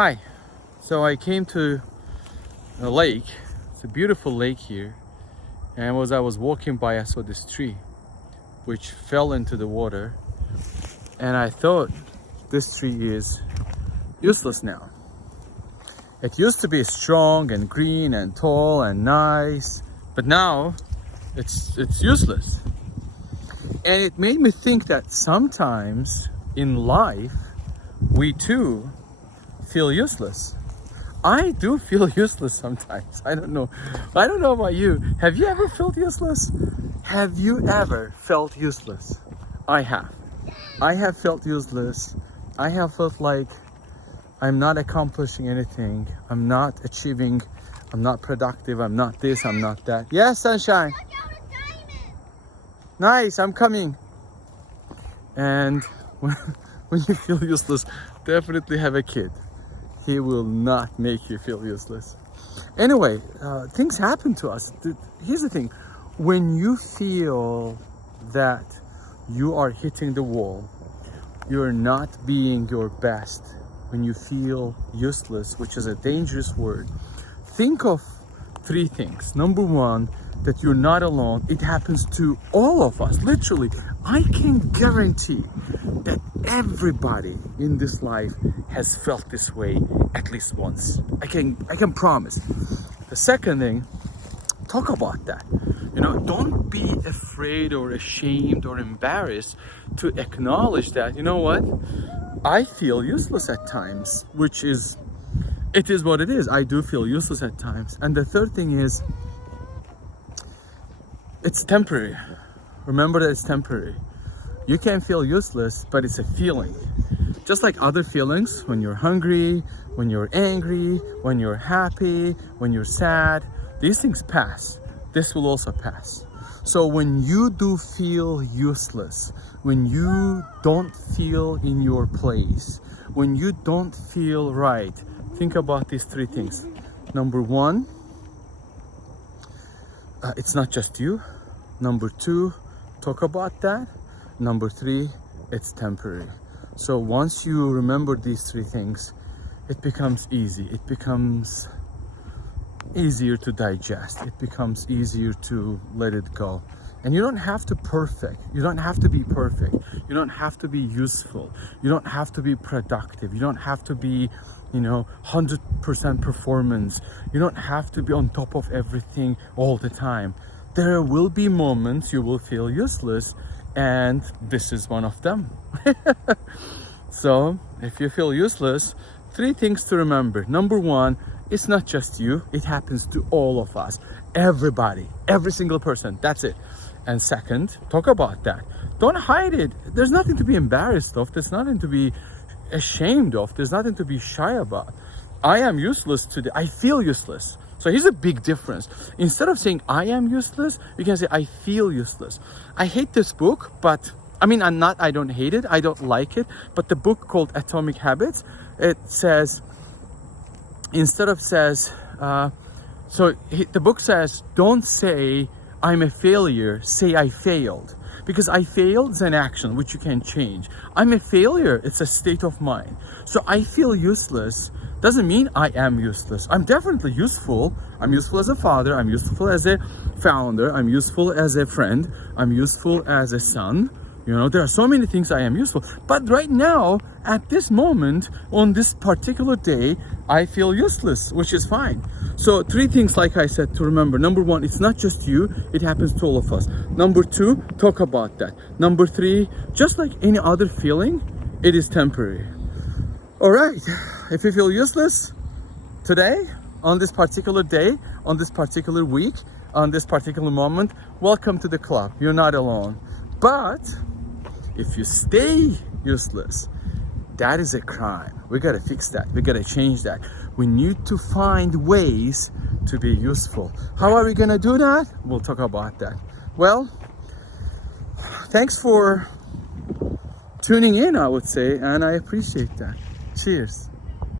Hi. So I came to a lake. It's a beautiful lake here. And as I was walking by, I saw this tree which fell into the water. And I thought this tree is useless now. It used to be strong and green and tall and nice, but now it's useless. And it made me think that sometimes in life we too feel useless. I do feel useless sometimes. I don't know about you. Have you ever felt useless? Have you ever felt useless? I have. I have felt useless. I have felt like I'm not accomplishing anything. I'm not achieving. I'm not productive. I'm not this. I'm not that. Yes, sunshine. Nice, I'm coming. And when you feel useless, definitely have a kid. He will not make you feel useless. Anyway, things happen to us. Here's the thing. When you feel that you are hitting the wall, you're not being your best, when you feel useless, which is a dangerous word, think of three things. Number one, that you're not alone. It happens to all of us, literally. I can guarantee that everybody in this life has felt this way at least once. I can promise. The second thing, talk about that. Don't be afraid or ashamed or embarrassed to acknowledge that, you know what? I feel useless at times, it is what it is. I do feel useless at times. And the third thing is, it's temporary. Remember that it's temporary. You can feel useless, but it's a feeling. Just like other feelings, when you're hungry, when you're angry, when you're happy, when you're sad, these things pass. This will also pass. So when you do feel useless, when you don't feel in your place, when you don't feel right, think about these three things. Number one, it's not just you. Number two, talk about that. Number three, it's temporary. So once you remember these three things, it becomes easy. It becomes easier to digest. It becomes easier to let it go. And you don't have to be perfect. You don't have to be useful. You don't have to be productive. You don't have to be 100% performance. You don't have to be on top of everything all the time. There will be moments you will feel useless, and this is one of them. So if you feel useless, three things to remember. Number one, it's not just you. It happens to all of us. Everybody, every single person. That's it. And second, talk about that. Don't hide it. There's nothing to be embarrassed of. There's nothing to be ashamed of. There's nothing to be shy about. I am useless today. I feel useless. So here's a big difference. Instead of saying I am useless, you can say I feel useless. I hate this book, but I don't hate it. I don't like it. But the book called Atomic Habits, it says, the book says, don't say I'm a failure, say I failed. Because I failed is an action which you can change. I'm a failure, it's a state of mind. So I feel useless doesn't mean I am useless. I'm definitely useful. I'm useful as a father, I'm useful as a founder, I'm useful as a friend, I'm useful as a son. There are so many things I am useful. But right now, at this moment, on this particular day, I feel useless, which is fine. So three things, like I said, to remember. Number one, it's not just you. It happens to all of us. Number two, talk about that. Number three, just like any other feeling, it is temporary. All right. If you feel useless today, on this particular day, on this particular week, on this particular moment, welcome to the club. You're not alone. But if you stay useless, that is a crime. We gotta fix that. We gotta change that. We need to find ways to be useful. How are we gonna do that? We'll talk about that. Well, thanks for tuning in, I would say, and I appreciate that. Cheers.